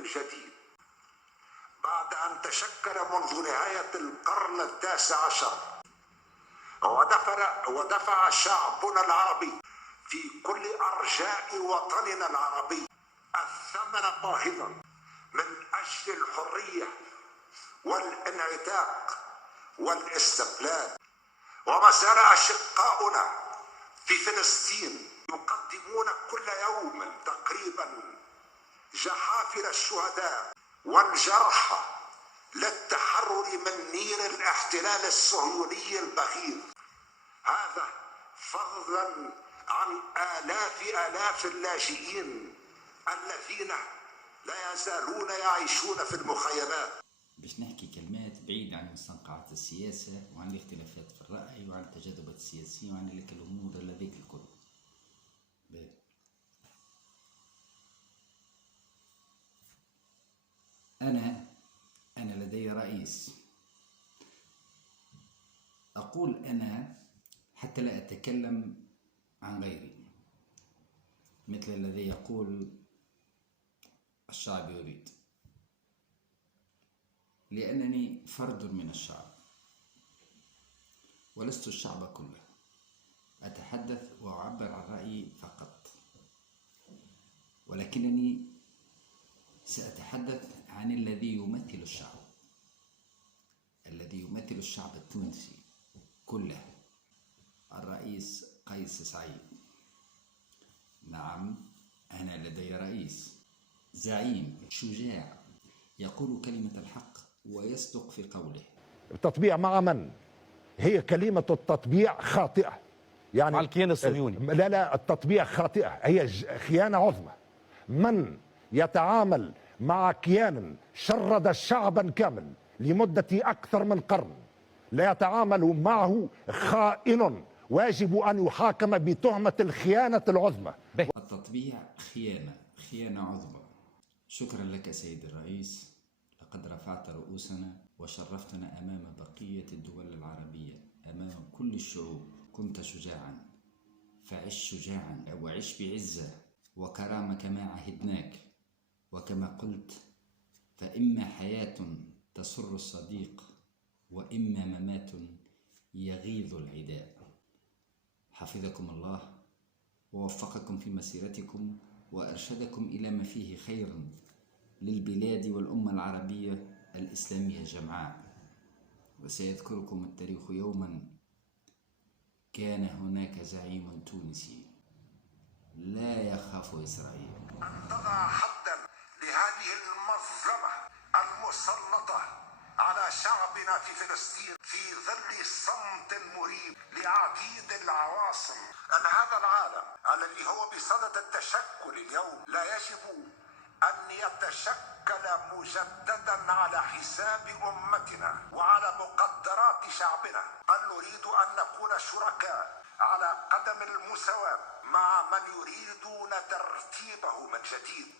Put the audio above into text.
من جديد بعد أن تشكل منذ نهاية القرن التاسع عشر، ودفع شعبنا العربي في كل أرجاء وطننا العربي الثمن باهظا من أجل الحرية والانعتاق والاستقلال. وما زال أشقاؤنا في فلسطين يقدمون كل يوم تقريبا جحافل الشهداء والجرحى للتحرر من نير الاحتلال الصهيوني البغيض، هذا فضلا عن آلاف اللاجئين الذين لا يزالون يعيشون في المخيمات. باش نحكي كلمات بعيد عن مستنقعات السياسة وعن الاختلافات في الرأي وعن التجاذبات السياسية وعن لك الأمور لذيك الكل. أنا لدي رئيس. أقول أنا حتى لا أتكلم عن غيري، مثل الذي يقول الشعب يريد، لأنني فرد من الشعب ولست الشعب كله. أتحدث وأعبر عن رأيي فقط، ولكنني سأتحدث عن الذي يمثل الشعب، الذي يمثل الشعب التونسي كله، الرئيس قيس سعيد. نعم، أنا لدي رئيس زعيم شجاع يقول كلمة الحق ويصدق في قوله. التطبيع مع من؟ هي كلمة التطبيع خاطئة، يعني مع الكيان الصهيوني. لا، التطبيع خاطئة، هي خيانة عظمى. من يتعامل مع كيان شرد شعبا كامل لمدة أكثر من قرن لا يتعامل معه خائن، واجب أن يحاكم بتهمة الخيانة العظمى. التطبيع خيانة عظمى. شكرا لك سيد الرئيس، لقد رفعت رؤوسنا وشرفتنا أمام بقية الدول العربية، أمام كل الشعوب. كنت شجاعا، فعش شجاعا وعش بعزة وكرامة كما عهدناك. وكما قلت، فإما حياة تسر الصديق وإما ممات يغيظ العداء. حفظكم الله ووفقكم في مسيرتكم وأرشدكم إلى ما فيه خير للبلاد والأمة العربية الإسلامية جمعاء. وسيذكركم التاريخ يوما كان هناك زعيم تونسي لا يخاف إسرائيل. أن تضع حدا لهذه المظلمة المسلطة على شعبنا في فلسطين في ظل صمت مريب لعديد العواصم. أن هذا العالم الذي هو بصدد التشكل اليوم لا يجب أن يتشكل مجددا على حساب أمتنا وعلى مقدرات شعبنا، بل نريد أن نكون شركاء على قدم المساواة مع من يريدون ترتيبه من جديد.